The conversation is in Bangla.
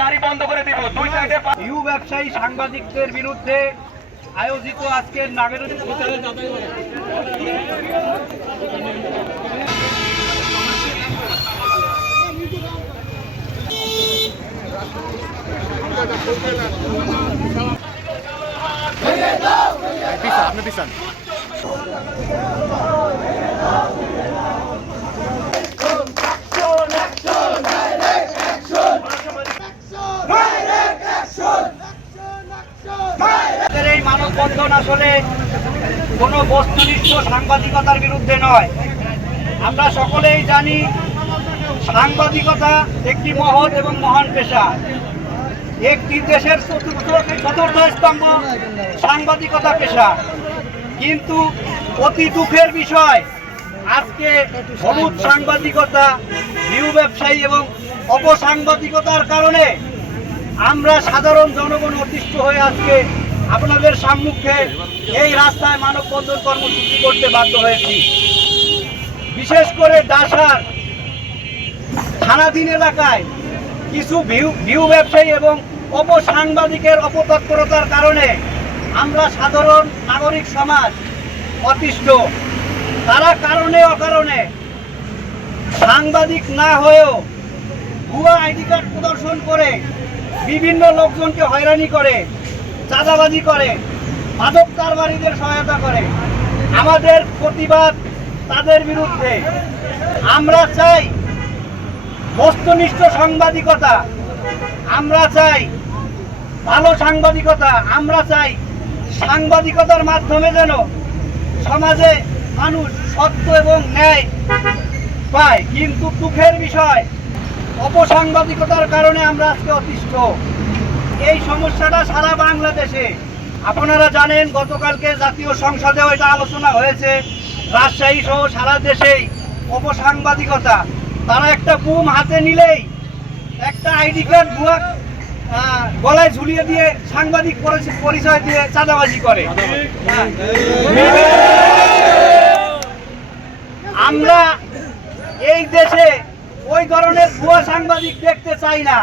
গাড়ি বন্ধ করে দিব। ভিউ ব্যবসায়ী সাংবাদিকদের বিরুদ্ধে আয়োজিত আজকের নাগরিক আপনি পিছান। এই মানববন্ধন আসলে কোনো বস্তুনিষ্ঠ সাংবাদিকতার বিরুদ্ধে নয়। আমরা সকলেই জানি সাংবাদিকতা একটি মহৎ এবং মহান পেশা। একটি দেশের চতুর্থ স্তম্ভ সাংবাদিকতা পেশা। কিন্তু অতি দুঃখের বিষয়, আজকে হলুদ সাংবাদিকতা, ভিউ ব্যবসায়ী এবং অপসাংবাদিকতার কারণে আমরা সাধারণ জনগণ অতিষ্ঠ হয়ে আজকে আপনাদের সম্মুখে এই রাস্তায় মানববন্ধন কর্মসূচি করতে বাধ্য হয়েছি। বিশেষ করে ডাসার থানাধীন এলাকায় কিছু ভিউ ব্যবসায়ী এবং অপসাংবাদিকের অপতৎপরতার কারণে আমরা সাধারণ নাগরিক সমাজ অতিষ্ঠ। তারা কারণে অকারণে সাংবাদিক না হয়েও ভুয়া আইডি কার্ড প্রদর্শন করে বিভিন্ন লোকজনকে হয়রানি করে, চাঁদাবাজি করে, মাদক কারবারিদের সহায়তা করে। আমাদের প্রতিবাদ তাদের বিরুদ্ধে। আমরা চাই বস্তুনিষ্ঠ সাংবাদিকতা, আমরা চাই ভালো সাংবাদিকতা, আমরা চাই সাংবাদিকতার মাধ্যমে যেন সমাজে মানুষ সত্য এবং ন্যায় পায়। কিন্তু দুঃখের বিষয়, অপসাংবাদিকতার কারণে আমরা আজকে অতিষ্ঠ। এই সমস্যাটা সারা বাংলাদেশে, আপনারা জানেন গতকালকে জাতীয় সংসদেও এটা আলোচনা হয়েছে। রাজশাহী সহ সারা দেশেই অপসাংবাদিকতা। তারা একটা বুম হাতে নিলেই একটা আইডি কার্ড ভুয়া গলায় ঝুলিয়ে দিয়ে সাংবাদিক পরিচয় দিয়ে চাঁদাবাজি করে। আমরা এই দেশে ওই ধরনের ভুয়া সাংবাদিক দেখতে চাই না।